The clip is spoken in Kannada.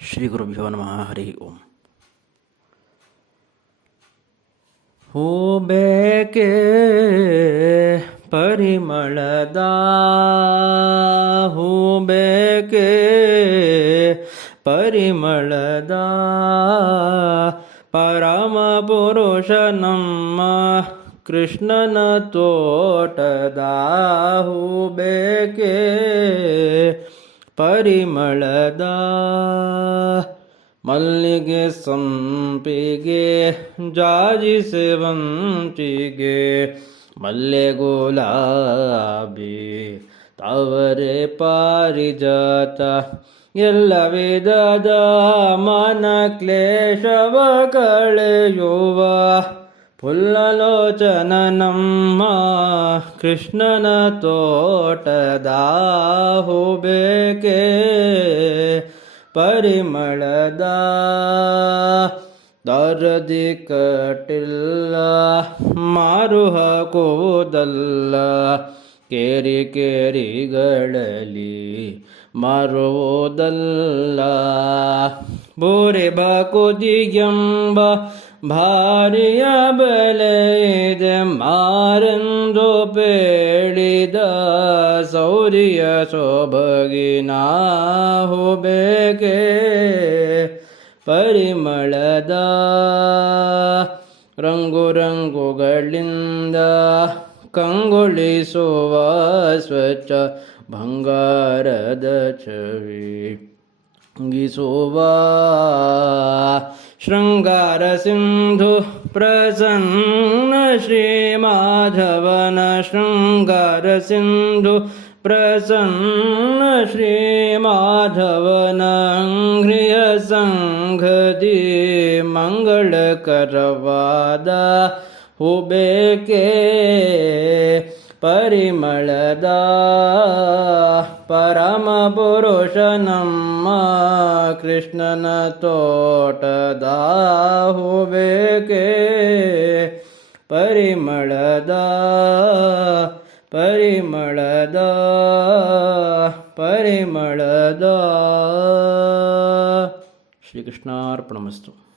ಶ್ರೀ ಗುರುಭ್ಯೋ ನಮಃ. ಹರಿ ಓಂ. ಹೂಬೇಕೆ ಪರಿಮಳದ ಹೂಬೇಕೆ ಪರಿಮಳದ ಪರಮ ಪುರುಷ ನಮ್ಮ ಕೃಷ್ಣನ ತೋಟದ ಹೂಬೇಕೆ ಪರಿಮಳದ ಮಲ್ಲಿಗೆ ಸಂಪಿಗೆ ಜಾಜಿ ಸೇವಂತಿಗೆ ಮಲ್ಲೆ ಗುಲಾಬಿ ತಾವರೆ ಪಾರಿಜಾತ ಎಲ್ಲ ವಿಧದ ಮನ ಕ್ಲೇಶವ ಕಳೆಯುವ ಪುಲ್ಲಲೋಚನ ನಮ್ಮ ಕೃಷ್ಣನ ತೋಟದ ಹೂಬೇಕೆ ಪರಿಮಳದ ದರದಿ ಕಟ್ಟಿಲ್ಲ ಮಾರು ಹಾಕುವುದಲ್ಲ ಕೇರಿ ಕೇರಿಗಳಲ್ಲಿ ಮಾರುವುದಲ್ಲ ಬೋರೆ ಬಾಕುದಿಗೆಂಬ ಭಾರಿಯ ಬೆಲೆ ಇದೆ ಮಾರೆಂದು ಪೇಳಿದ ಸೌರಿಯ ಸೊಬಗಿನ ಹೂಬೇಕೆ ಪರಿಮಳದ ರಂಗು ರಂಗುಗಳಿಂದ ಕಂಗೊಳಿಸುವ ಸ್ವಚ್ಛ ಬಂಗಾರದ ಛವಿ ಗಿಸುವ ಶೃಂಗಾರ ಸಿಂಧು ಪ್ರಸನ್ನ ಶ್ರೀ ಮಾಧವನ ಶೃಂಗಾರ ಸಿಂಧು ಪ್ರಸನ್ನ ಶ್ರೀ ಮಾಧವನ ಅಂಘ್ರಿಯ ಸಂಘದಿ ಮಂಗಳಕರವಾದ ಹೂಬೇಕೆ ಪರಿಮಳದ ಪರಮ ಪುರುಷ ನಮ್ಮ ಕೃಷ್ಣನ ತೋಟದ ಹೂಬೇಕೆ ಪರಿಮಳದ ಪರಿಮಳದ ಪರಿಮಳದ. ಶ್ರೀಕೃಷ್ಣಾರ್ಪಣಮಸ್ತು.